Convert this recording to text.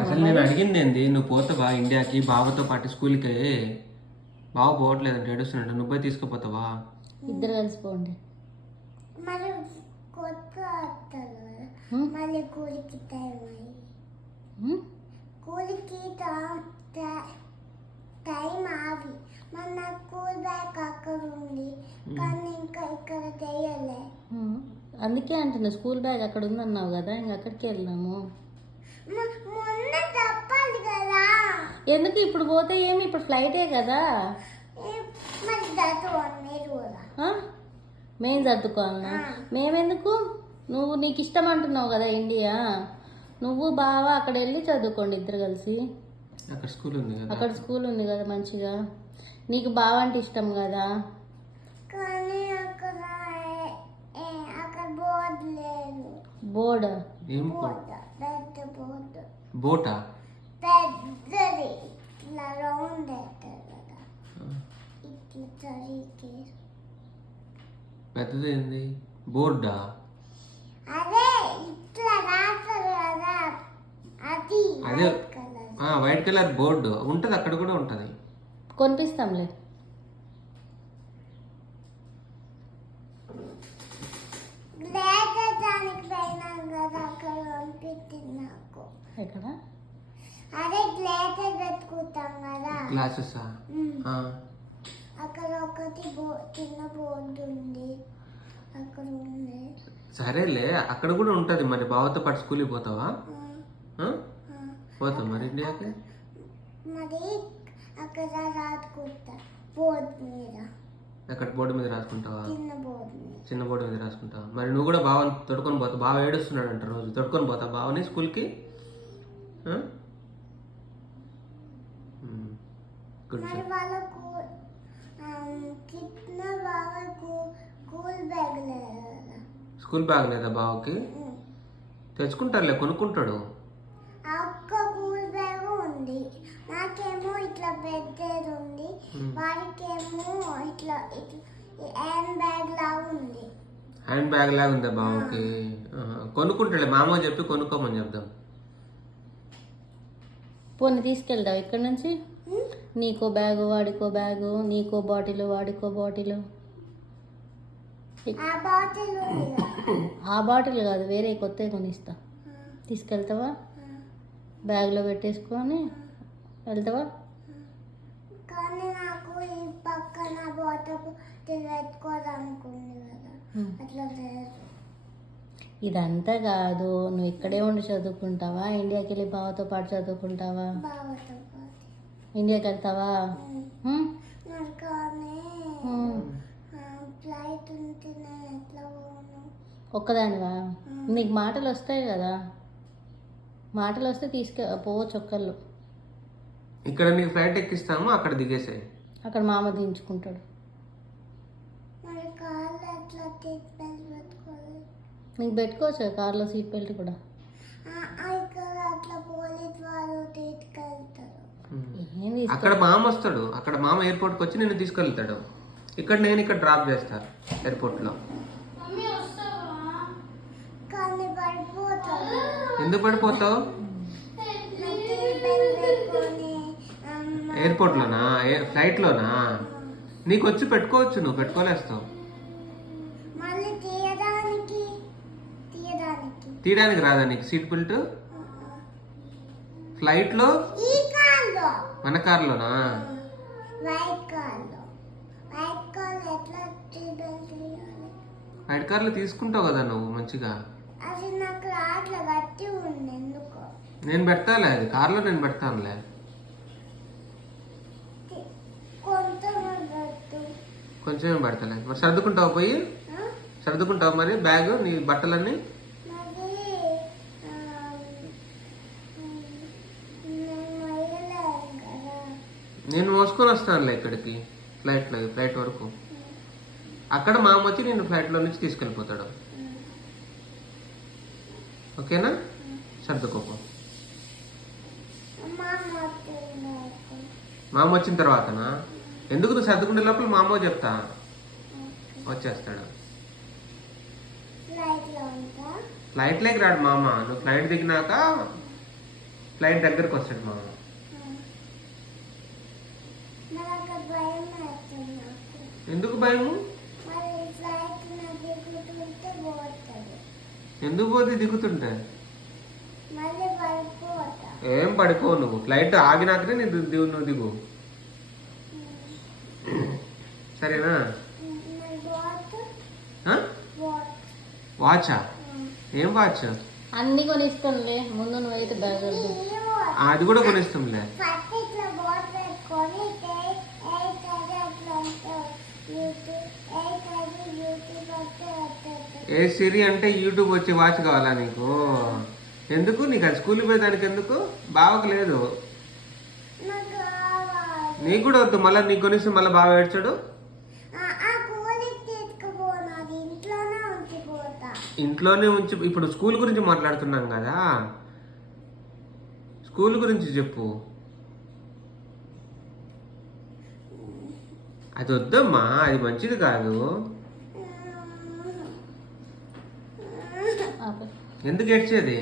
అసలు నేను అడిగింది ఏంది, నువ్వు పోతావా ఇండియాకి బావతో పాటు స్కూల్కి? బావ పోవట్లేదంటే ఏడుస్తున్నాడు, నువ్వే తీసుకుపోతావా? ఇద్దరు కలిసిపోండి. మరి కొత్త వస్తారు కదా, మళ్ళీ కూలికి టైం అయ్యి కూలికి టైం ఆగి మన కూల్ బ్యాగ్ అక్కడ ఉంది కానీ ఇంకా ఇక్కడ చేయలే. అందుకే అంటున్నా స్కూల్ బ్యాగ్ అక్కడ ఉందన్నావు కదా, ఇంక అక్కడికి వెళ్దాము. మొన్న తప్పాలి కదా. ఎందుకు ఇప్పుడు పోతే ఏమి, ఇప్పుడు ఫ్లైటే కదా. మరి మీరు కూడా మేము సర్దుకోవాలన్నా? మేమెందుకు, నువ్వు నీకు ఇష్టం అంటున్నావు కదా ఇండియా, నువ్వు బావ అక్కడ వెళ్ళి చదువుకోండి ఇద్దరు కలిసి. అక్కడ స్కూల్ ఉంది కదా, అక్కడ స్కూల్ ఉంది కదా మంచిగా, నీకు బావ అంటే ఇష్టం కదా. కానీ అక్కడ బోర్డు లేదు. బోర్డ్ ఏం పెద్ద బోర్డు. బోటా? పెద్దది ఇట్లా రౌండ్ అవుతుంది కదా, ఇట్లా తరిగి పెద్దది ఏంది బోర్డా? అదే ఇట్లా రాస్తారు కదా, అది అదే వైట్ కలర్ బోర్డు ఉంటది, అక్కడ కూడా ఉంటది. కొనిపిస్తాంలే. దానికి పోయినాం కదా, అక్కడ పంపించింది నాకు. ఎక్కడ? అదే గ్లాసెస్ పెట్టుకుంటాం కదా, గ్లాసెస్. అక్కడ ఒకటి చిన్న బోర్డు ఉంది, అక్కడ ఉంది. సరేలే, అక్కడ కూడా ఉంటది. మరి బావతో పాటు స్కూల్కి పోతావా? పోతావు మరి ఇండియాకి? మరి అక్కడ రాసుకుంటా బోర్డు మీద. అక్కడ బోర్డు మీద రాసుకుంటావా? చిన్న బోర్డు మీద రాసుకుంటావా? మరి నువ్వు కూడా బావని తొడుకొని పోతావు? బావ ఏడుస్తున్నాడు అంట, రోజు తొడుకొని పోతావు బావని స్కూల్కి? మరి వాళ్ళకు కిట్న బావకు కూల్ బ్యాగ్ లేదా? స్కూల్ బ్యాగ్ లేదా బావకి? తెచ్చుకుంటారులే, కొనుక్కుంటాడు. అక్క కూల్ బ్యాగ్ ఉంది, నాకేమో ఇట్లా పెద్దది ఉంది, వాడికేమో ఇట్లా హ్యాండ్ బ్యాగ్ లాగా ఉంది. హ్యాండ్ బ్యాగ్ లాగా ఉందా బావకి? కొనుక్కుంటాడులే, మామ చెప్పి కొనుక్కోమని చెప్దాం. పోనీ తీసుకెళ్తావు ఇక్కడ నుంచి? నీకో బ్యాగు వాడికో బ్యాగు, నీకో బాటిల్ వాడికో బాటిల్. ఆ బాటిల్ కాదు, వేరే కొత్తవి కొనిస్తా. తీసుకెళ్తావా? బ్యాగ్లో పెట్టేసుకొని వెళ్తావా? కానీ నాకు ఈ పక్కన బాటిల్ పెట్టుకోవాలనుకుంది కదా, అట్లా లేదు. ఇదంతా కాదు, నువ్వు ఇక్కడే ఉండి చదువుకుంటావా, ఇండియాకి వెళ్ళి బావతో పాటు చదువుకుంటావా? బావతో పాటు ఇండియాకి వెళ్తావా? కానీ ఫ్లైట్ ఉంటే నేను ఎట్లా పోను? ఒక్కదానివా? నీకు మాటలు వస్తాయి కదా, మాటలు వస్తే పోవచ్చు ఒక్కళ్ళు. ఇక్కడ నీకు ఫ్లైట్ ఎక్కిస్తాము, అక్కడ దిగేసాయి, అక్కడ మామ దించుకుంటాడు. మరి కార్లో ఎట్లా సీట్ బెల్ట్ పెట్టుకోవాలి? నీకు పెట్టుకోవచ్చు కార్లో సీట్ బెల్ట్ కూడా. ఇక్కడ అట్లా పోలీస్ వాళ్ళు తీసుకెళ్తారు. అక్కడ మామ వస్తాడు, అక్కడ మామ ఎయిర్పోర్ట్కి వచ్చి నేను తీసుకెళ్తాడు. ఇక్కడ నేను ఇక్కడ డ్రాప్ చేస్తాను ఎయిర్పోర్ట్లో. కానీ పడిపోతావు. ఎందుకు పడిపోతావు? ఎయిర్పోర్ట్లోనా, ఫ్లైట్లోనా? నీకు వచ్చి పెట్టుకోవచ్చు, నువ్వు పెట్టుకోలేస్తావు. తీయడానికి రాదా నీకు సీట్ బెల్ట్ ఫ్లైట్లో? మన కార్లోనా? వైట్ కార్లో తీసుకుంటావు కదా నువ్వు మంచిగా. నేను పెడతాలే, అది కార్లో నేను పెడతానులే. కొంచెం పెడతాలే. మరి సర్దుకుంటావు, పోయి సర్దుకుంటావు మరి బ్యాగ్, నీ బట్టలన్నీ? నేను మోసుకొని వస్తానులే ఇక్కడికి, ఫ్లైట్ వరకు. అక్కడ మామ వచ్చి నేను ఫ్లైట్లో నుంచి తీసుకెళ్ళిపోతాడు. ఓకేనా? సర్దుకోపో. మామ వచ్చిన తర్వాతనా? ఎందుకు? నువ్వు సర్దుకుంటే లోపల మా అమ్మ చెప్తా, వచ్చేస్తాడు. ఫ్లైట్లోకి రాడు మామ, నువ్వు ఫ్లైట్ దిగినాక ఫ్లైట్ దగ్గరకు వస్తాడు మామ. నాకు భయం వేస్తుంది నాకు. ఎందుకు భయము? మరి ఫ్లైట్ నా దిగుతుంటే పోతుంది. ఎందుకు పోతే దిగుతుంటే? మళ్ళీ పడిపోతా. ఏం పడిపోవు నువ్వు. ఫ్లైట్ ఆగినాకనే నువ్వు దిగు. సరేనా? మరి పోతూ ఆ? పోతూ. వాచా? ఏం వాచ్? అన్ని కొనిస్తుండే ముందు నువ్వైతే బ్యాగ్ అది కూడా కొనిస్తాంలే. ఫస్ట్ ఇట్లా బోట్ పెట్టుకొని అట్లా యూట్యూబ్ వస్తే ఏ సిరి అంటే యూట్యూబ్ వచ్చే వాచ్ కావాలా నీకు? ఎందుకు నీకు అది స్కూల్కి పోయేదానికి ఎందుకు? బావకు లేదు. నాకు కావాలి. నీకు కూడా వద్దు. మళ్ళీ నీకు కొనిస్తే మళ్ళీ బాగా ఏడ్చాడు. ఆ కూలికి తీసుకుపోనాది ఇంట్లోనే ఉంచిపోతా. ఇంట్లోనే ఉంచి. ఇప్పుడు స్కూల్ గురించి మాట్లాడుతున్నాం కదా, స్కూల్ గురించి చెప్పు. అది వద్దమ్మా, అది మంచిది కాదు. ఎందుకు ఏడ్చేది?